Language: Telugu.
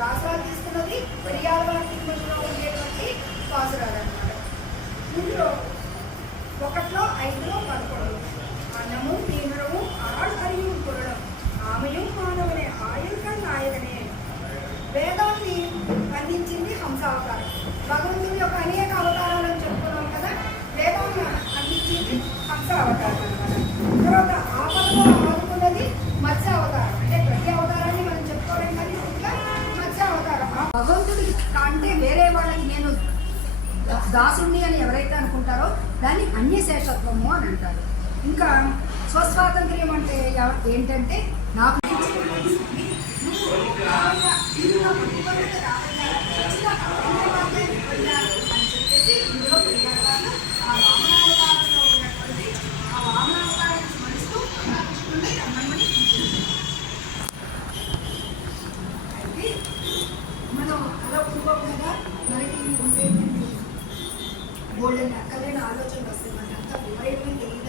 రాసాలు తీసుకున్నది పర్యావరణ కుటుంబంలో ఉండేటువంటి పాసురాలు అనమాట ఇందులో ఒకట్లో ఐదులో పదకొండు అన్నము తీవ్రము ఆడు అరియు కొరడం ఆమెయు మానవనే ఆయుల్ నాయకనే వేదాన్ని అందించింది హంస అవతారం భగవంతుడి యొక్క అనేక అవతారాలను చెప్పుకున్నాం కదా వేదాన్ని అందించింది హంస అవతారం అంటే కంటే వేరే వాళ్ళకి నేను దాసుణ్ణి అని ఎవరైతే అనుకుంటారో దాన్ని అన్యశేషత్వము అని అంటారు. ఇంకా స్వస్వాతంత్ర్యం అంటే ఏంటంటే నాకు మనం మనకి గోల్డెన్ అక్కలేని ఆలోచనలు వస్తాయి. మనకి అంతా వివరంగా తెలియదు